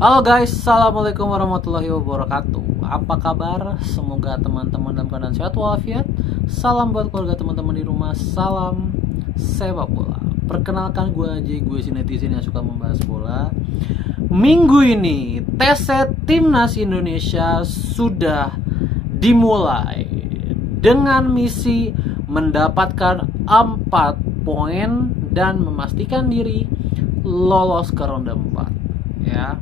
Halo guys, assalamualaikum warahmatullahi wabarakatuh. Apa kabar? Semoga teman-teman dalam keadaan sehat walafiat. Salam buat keluarga teman-teman di rumah. Salam sepak bola. Perkenalkan gue aja, gue si netizen yang suka membahas bola. Minggu ini tes timnas Indonesia sudah dimulai dengan misi mendapatkan 4 poin dan memastikan diri lolos ke ronde 4 ya.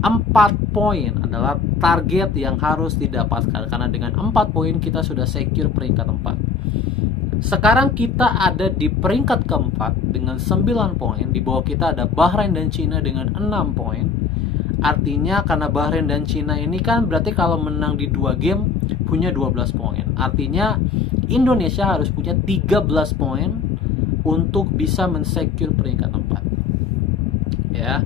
4 poin adalah target yang harus didapatkan, karena dengan 4 poin kita sudah secure peringkat 4. Sekarang kita ada di peringkat keempat dengan 9 poin. Di bawah kita ada Bahrain dan Cina dengan 6 poin. Artinya karena Bahrain dan Cina ini kan berarti kalau menang di 2 game punya 12 poin. Artinya Indonesia harus punya 13 poin untuk bisa mensecure peringkat 4 ya,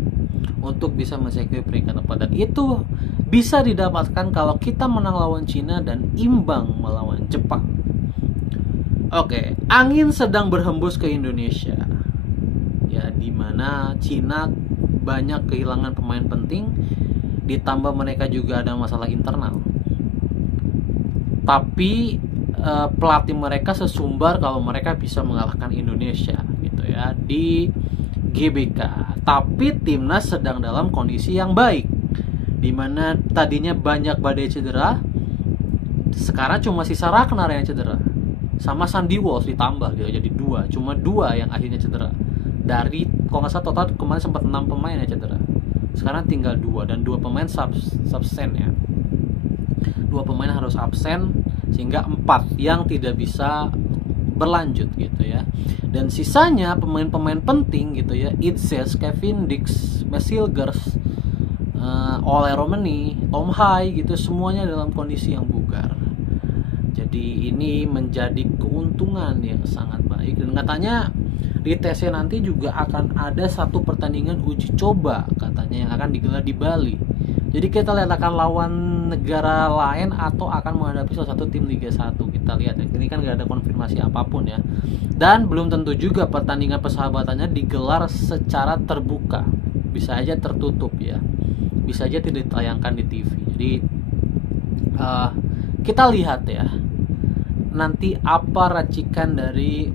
untuk bisa mensecure peringkat 4. Dan itu bisa didapatkan kalau kita menang lawan Cina dan imbang melawan Jepang. Oke, angin sedang berhembus ke Indonesia ya, dimana Cina banyak kehilangan pemain penting, ditambah mereka juga ada masalah internal. Tapi pelatih mereka sesumbar kalau mereka bisa mengalahkan Indonesia gitu ya di GBK. Tapi timnas sedang dalam kondisi yang baik, dimana tadinya banyak badai cedera, sekarang cuma sisa Ragnar yang cedera sama Sandy Walsh ditambah gitu, jadi cuma dua yang akhirnya cedera. Dari kalau nggak salah total kemarin sempat 6 pemain yang cedera, sekarang tinggal 2, dan 2 pemain absen ya. 2 pemain harus absen, sehingga 4 yang tidak bisa berlanjut gitu ya. Dan sisanya pemain-pemain penting gitu ya, Itses, Kevin Dix, Mesilgers, Ole Romani, Tom Hai gitu, semuanya dalam kondisi yang bugar. Jadi ini menjadi keuntungan yang sangat baik. Dan katanya di TC nanti juga akan ada satu pertandingan uji coba katanya yang akan digelar di Bali. Jadi kita lihat akan lawan negara lain atau akan menghadapi salah satu tim Liga 1. Kita lihat ya. Ini kan gak ada konfirmasi apapun ya. Dan belum tentu juga pertandingan persahabatannya digelar secara terbuka. Bisa aja tertutup ya. Bisa aja tidak ditayangkan di TV. Jadi kita lihat ya nanti apa racikan dari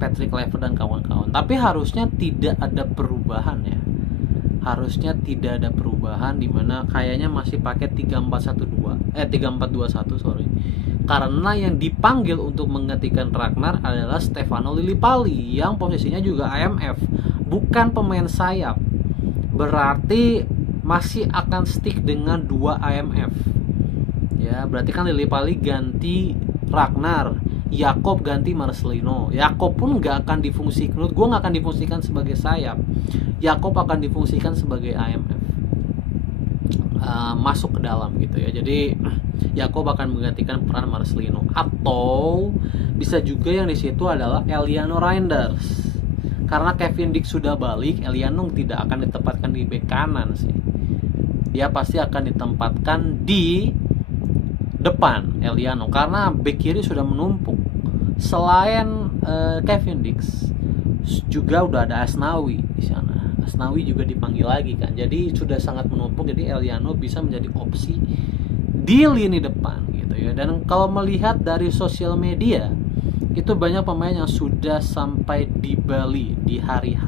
Patrick Kluivert dan kawan-kawan. Tapi harusnya tidak ada perubahan ya. Harusnya tidak ada perubahan, dimana kayaknya masih pakai 3-4-2 sorry. Karena yang dipanggil untuk menggantikan Ragnar adalah Stefano Lillipali yang posisinya juga IMF, bukan pemain sayap. Berarti masih akan stick dengan 2 IMF. Ya, berarti kan Lillipali ganti Ragnar, Jakob ganti Marcelino. Jakob pun nggak akan difungsikan, menurut gue nggak akan difungsikan sebagai sayap. Jakob akan difungsikan sebagai IMF, masuk ke dalam gitu ya. Jadi Jakob akan menggantikan peran Marcelino, atau bisa juga yang di situ adalah Eliano Reinders. Karena Kevin Dix sudah balik, Eliano tidak akan ditempatkan di bek kanan sih. Dia pasti akan ditempatkan di depan Eliano, karena bek kiri sudah menumpuk. Selain Kevin Dix juga udah ada Asnawi di sana. Asnawi juga dipanggil lagi kan. Jadi sudah sangat menumpuk. Jadi Eliano bisa menjadi opsi di lini depan gitu ya. Dan kalau melihat dari sosial media, itu banyak pemain yang sudah sampai di Bali di hari H.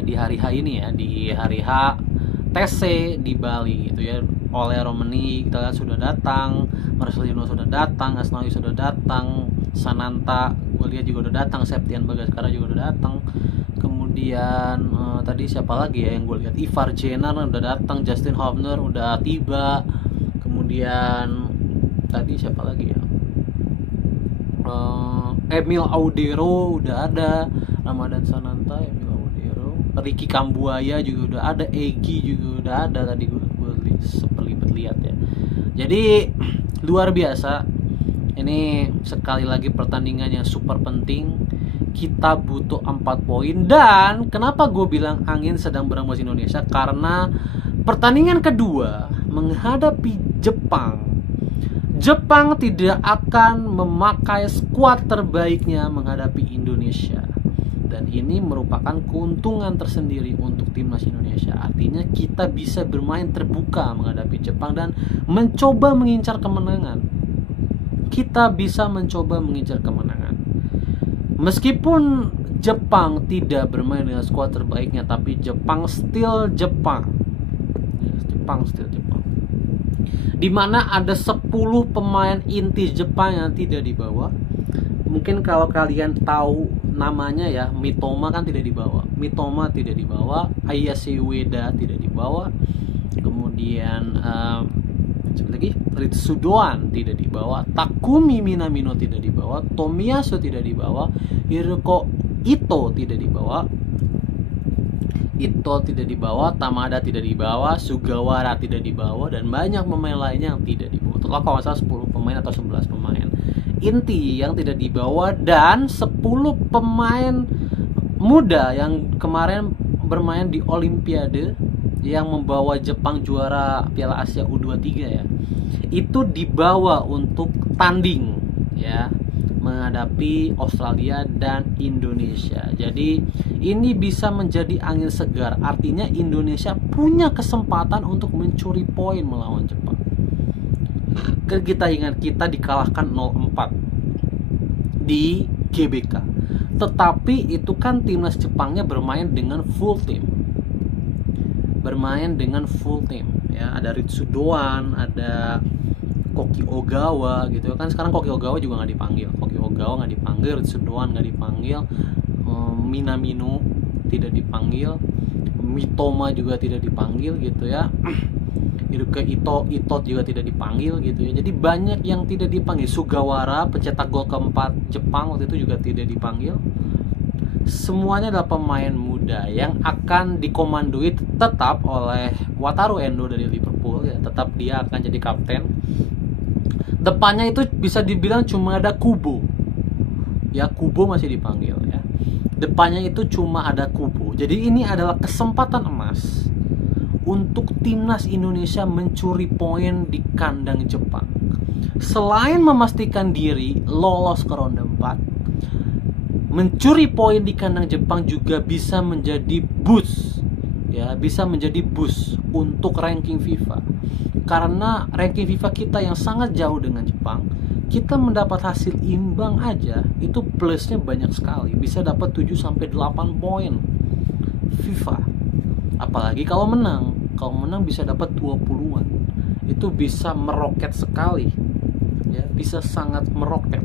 Di hari H ini ya, di hari H TC di Bali gitu ya. Ole Romani kita lihat sudah datang, Marcelino sudah datang, Asnawi sudah datang, Sananta gue lihat juga udah datang, Septian Bagaskara juga udah datang. Kemudian tadi siapa lagi ya yang gue lihat, Ivar Jenner udah datang, Justin Hubner udah tiba. Kemudian tadi siapa lagi ya, Emil Audero udah ada, Ramadan Sananta, Emil Audero, Ricky Kambuaya juga udah ada, Egi juga udah ada tadi gue sepelibet lihat ya. Jadi luar biasa. Ini sekali lagi pertandingan yang super penting. Kita butuh 4 poin. Dan kenapa gue bilang angin sedang berhembus Indonesia? Karena pertandingan kedua menghadapi Jepang. Jepang tidak akan memakai skuad terbaiknya menghadapi Indonesia. dan ini merupakan keuntungan tersendiri untuk timnas Indonesia. Artinya kita bisa bermain terbuka menghadapi Jepang dan mencoba mengincar kemenangan. Kita bisa mencoba mengincar kemenangan. Meskipun Jepang tidak bermain dengan skuad terbaiknya, tapi Jepang still Jepang. Jepang still Jepang. Dimana ada 10 pemain inti Jepang yang tidak dibawa. Mungkin kalau kalian tahu namanya ya, Mitoma kan tidak dibawa. Mitoma tidak dibawa, Ayase Ueda tidak dibawa. Kemudian lagi Ritsudoan tidak dibawa, Takumi Minamino tidak dibawa, Tomiyasu tidak dibawa, Hiroko Ito tidak dibawa. Ito tidak dibawa, Tamada tidak dibawa, Sugawara tidak dibawa, dan banyak pemain lainnya yang tidak dibawa. Total kalau nggak salah 10 pemain atau 11 pemain inti yang tidak dibawa, dan 10 pemain muda yang kemarin bermain di Olimpiade yang membawa Jepang juara Piala Asia U23 ya. Itu dibawa untuk tanding ya, menghadapi Australia dan Indonesia. Jadi ini bisa menjadi angin segar. Artinya Indonesia punya kesempatan untuk mencuri poin melawan Jepang. Kita ingat, kita dikalahkan 0-4 di GBK. Tetapi itu kan timnas Jepangnya bermain dengan full team. Bermain dengan full team ya, ada Ritsudoan, ada Koki Ogawa gitu kan. Sekarang Koki Ogawa juga nggak dipanggil, Ritsudoan nggak dipanggil, Minamino tidak dipanggil, Mitoma juga tidak dipanggil gitu ya. Ito juga tidak dipanggil gitu ya. Jadi banyak yang tidak dipanggil. Sugawara, pencetak gol keempat Jepang waktu itu juga tidak dipanggil. Semuanya adalah pemain muda yang akan dikomandoi tetap oleh Wataru Endo dari Liverpool ya. Tetap dia akan jadi kapten. Depannya itu bisa dibilang cuma ada Kubo. Ya, Kubo masih dipanggil ya. Depannya itu cuma ada Kubo. Jadi ini adalah kesempatan emas untuk timnas Indonesia mencuri poin di kandang Jepang. Selain memastikan diri lolos ke ronde 4, mencuri poin di kandang Jepang juga bisa menjadi boost ya, bisa menjadi boost untuk ranking FIFA. Karena ranking FIFA kita yang sangat jauh dengan Jepang, kita mendapat hasil imbang aja itu plusnya banyak sekali, bisa dapat 7-8 poin FIFA. Apalagi kalau menang bisa dapat 20-an. Itu bisa meroket sekali ya, bisa sangat meroket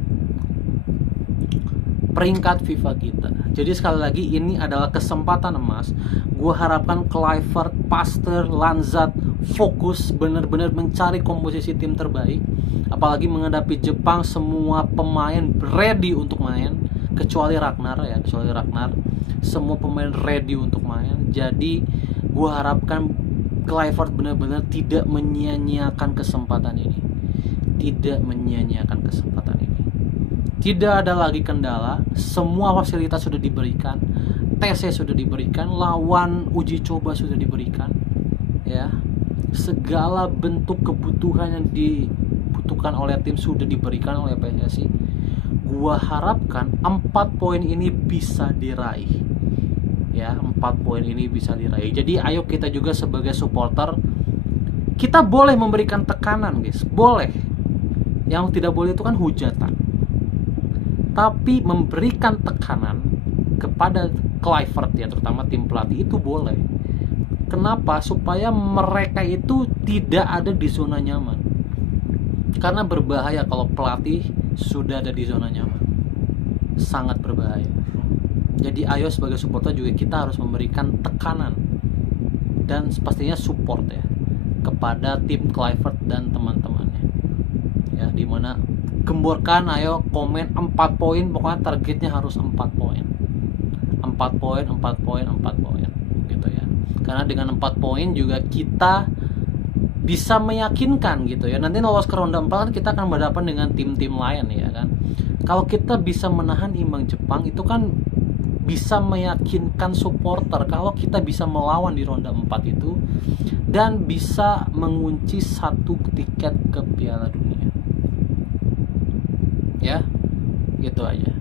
peringkat FIFA kita. Jadi sekali lagi ini adalah kesempatan emas. Gue harapkan Kluivert, Pasteur, Lanzat fokus benar-benar mencari komposisi tim terbaik. Apalagi menghadapi Jepang, semua pemain ready untuk main kecuali Ragnar ya, semua pemain ready untuk main. Jadi gue harapkan Kluivert benar-benar tidak menyia-nyiakan kesempatan ini. Tidak ada lagi kendala, semua fasilitas sudah diberikan, TC sudah diberikan, lawan uji coba sudah diberikan ya. Segala bentuk kebutuhan yang dibutuhkan oleh tim sudah diberikan oleh PSSI. Gua harapkan 4 poin ini bisa diraih. Ya, 4 poin ini bisa diraih. Jadi ayo kita juga sebagai supporter, kita boleh memberikan tekanan, guys. Boleh. Yang tidak boleh itu kan hujatan. Tapi memberikan tekanan kepada Kluivert ya, terutama tim pelatih, itu boleh. Kenapa? Supaya mereka itu tidak ada di zona nyaman. Karena berbahaya kalau pelatih sudah ada di zona nyaman. Sangat berbahaya. Jadi ayo sebagai supporter juga kita harus memberikan tekanan dan pastinya support ya kepada tim Kluivert dan teman-temannya. Ya, dimana gemborkan, ayo komen 4 poin, pokoknya targetnya harus 4 poin. 4 poin gitu ya. Karena dengan 4 poin juga kita bisa meyakinkan gitu ya. Nanti lolos ke ronde 4 kan kita akan berhadapan dengan tim-tim lain ya kan. Kalau kita bisa menahan imbang Jepang, itu kan bisa meyakinkan supporter kalau kita bisa melawan di ronde 4 itu dan bisa mengunci 1 tiket ke Piala Dunia. Ya, gitu aja.